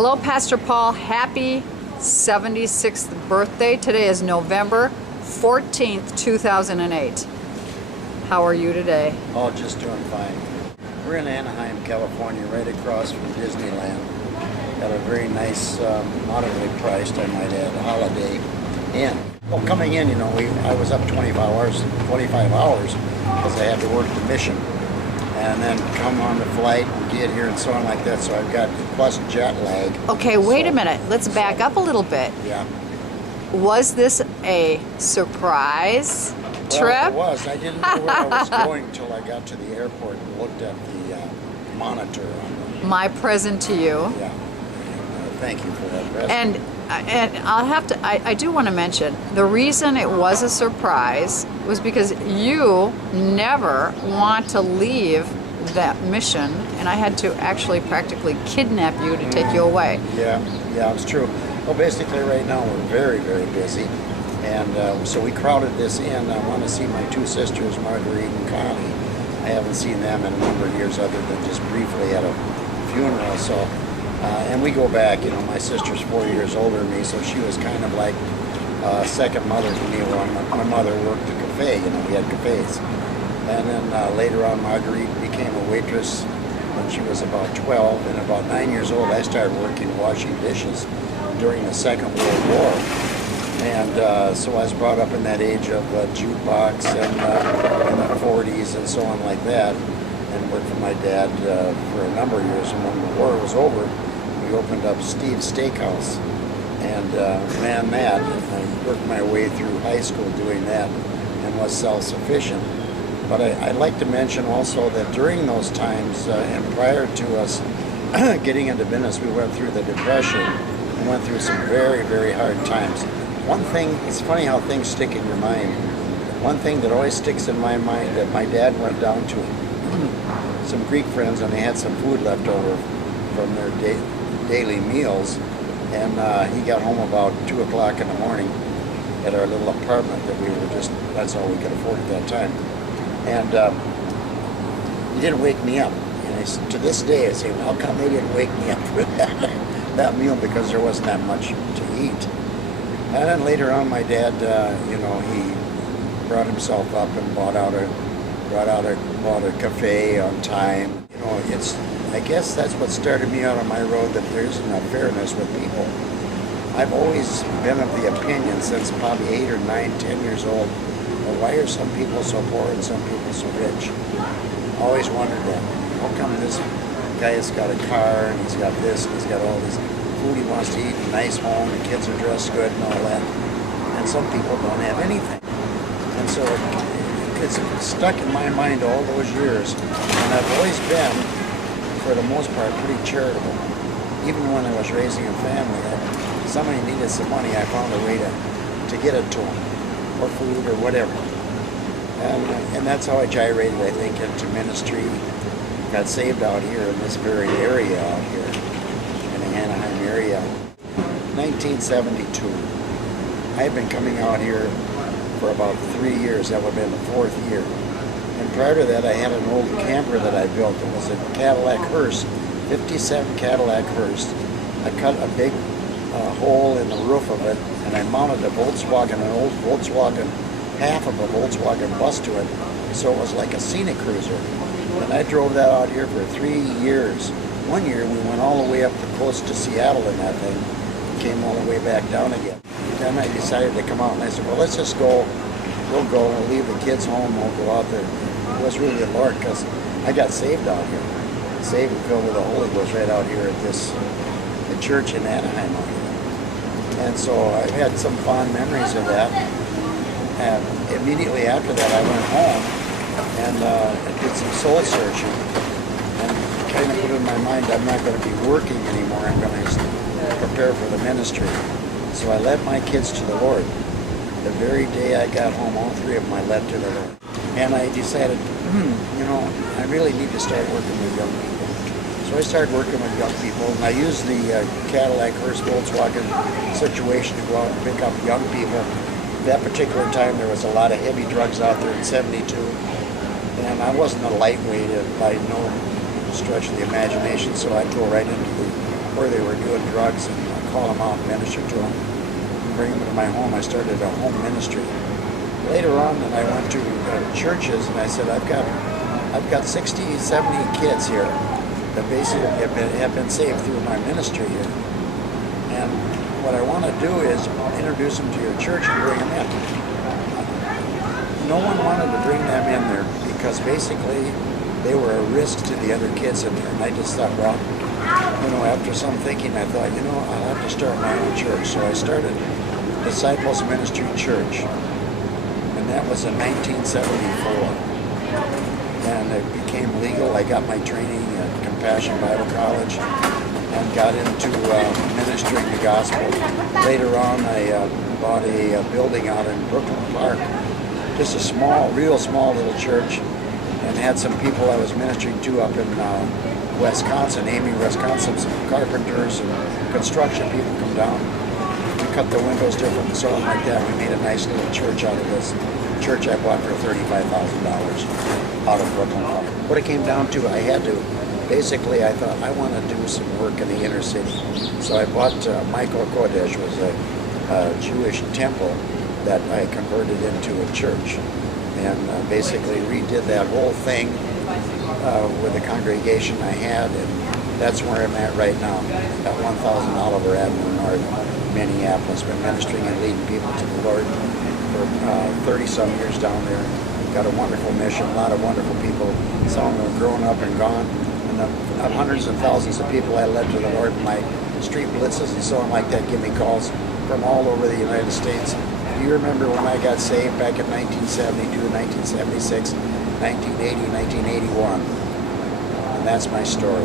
Hello, Pastor Paul. Happy 76th birthday. Today is November 14th, 2008. How are you today? Oh, just doing fine. We're in Anaheim, California, right across from Disneyland. Got a very nice, moderately priced, I might add, Holiday Inn. Well, coming in, I was up 25 hours because I had to work the mission. And then come on the flight and get here and so on like that. So I've got plus jet lag. Okay, wait a minute. Let's back up a little bit. Yeah. Was this a surprise trip? Well, it was. I didn't know where I was going until I got to the airport and looked at the monitor on the... My present to you. Yeah. Thank you for that present. And I'll have to, I do want to mention, the reason it was a surprise was because you never want to leave that mission, and I had to actually practically kidnap you to take you away. Yeah, it's true. Well, basically right now we're very, very busy, and so we crowded this in. I want to see my two sisters, Marguerite and Connie. I haven't seen them in a number of years other than just briefly at a funeral, so... and we go back, my sister's 4 years older than me, so she was kind of like second mother to me when my mother worked a cafe, we had cafes. And then later on, Marguerite became a waitress when she was about 12, and about 9 years old, I started working washing dishes during the Second World War. And so I was brought up in that age of jukebox and in the 40s and so on like that, and worked for my dad for a number of years. And when the war was over, we opened up Steve's Steakhouse and ran that. And I worked my way through high school doing that and was self-sufficient. But I'd like to mention also that during those times and prior to us getting into business, we went through the Depression and went through some very, very hard times. One thing, it's funny how things stick in your mind. One thing that always sticks in my mind that my dad went down to some Greek friends, and they had some food left over from their daily meals, and he got home about 2 o'clock in the morning at our little apartment that we were that's all we could afford at that time. And he didn't wake me up. And to this day I say, well, how come they didn't wake me up for that meal, because there wasn't that much to eat. And then later on my dad, he brought himself up and bought a cafe on time. I guess that's what started me out on my road, that there isn't a fairness with people. I've always been of the opinion since probably 8 or 9, 10 years old, well, why are some people so poor and some people so rich? I always wondered that. How come this guy has got a car and he's got this and he's got all this food he wants to eat, a nice home, the kids are dressed good and all that, and some people don't have anything. And so it's stuck in my mind all those years, and I've always been, for the most part, pretty charitable. Even when I was raising a family, if somebody needed some money, I found a way to get it to them, or food, or whatever. And that's how I gyrated, I think, into ministry. Got saved out here in this very area out here, in the Anaheim area. 1972. I had been coming out here for about 3 years. That would have been the 4th year. And prior to that, I had an old camper that I built. It was a Cadillac hearse, 57 Cadillac hearse. I cut a big hole in the roof of it, and I mounted an old Volkswagen, half of a Volkswagen bus to it, so it was like a scenic cruiser. And I drove that out here for 3 years. One year, we went all the way up the coast to Seattle in that thing, came all the way back down again. Then I decided to come out, and I said, well, let's just go. We'll leave the kids home, we'll go out there. It was really the Lord, because I got saved out here. Saved and filled with the Holy Ghost right out here at the church in Anaheim out here. And so I've had some fond memories of that. And immediately after that, I went home and did some soul searching. And kind of put in my mind, I'm not going to be working anymore. I'm going to prepare for the ministry. So I led my kids to the Lord. The very day I got home, all 3 of them I led to the Lord. And I decided, I really need to start working with young people. So I started working with young people, and I used the Cadillac hearse Volkswagen situation to go out and pick up young people. At that particular time, there was a lot of heavy drugs out there in '72, and I wasn't a lightweight by no stretch of the imagination, so I'd go right into the where they were doing drugs and call them out, minister to them, and bring them to my home. I started a home ministry. Later on, then I went to churches and I said, I've got 60, 70 kids here that basically have been saved through my ministry here. And what I want to do is introduce them to your church and bring them in. No one wanted to bring them in there because basically they were a risk to the other kids in there. And I just thought, well, after some thinking, I thought, I'll have to start my own church. So I started Disciples Ministry Church. And that was in 1974. And it became legal. I got my training at Compassion Bible College and got into ministering the gospel. Later on, I bought a building out in Brooklyn Park, just a real small little church, and had some people I was ministering to up in Wisconsin, Amy, Wisconsin, some carpenters and construction people come down. We cut the windows different and so on like that. We made a nice little church out of this. Church I bought for $35,000 out of Brooklyn Park. What it came down to, I thought I want to do some work in the inner city. So I bought Mikro Kodesh, was a Jewish temple that I converted into a church, and basically redid that whole thing with the congregation I had, and that's where I'm at right now, at 1000 Oliver Avenue North, Minneapolis. Been ministering and leading people to the Lord for 30-some years down there. Got a wonderful mission, a lot of wonderful people. Some of them have grown up and gone. And the hundreds and thousands of people I led to the Lord in my street blitzes and so on like that give me calls from all over the United States. Do you remember when I got saved back in 1972, 1976, 1980, 1981? And that's my story.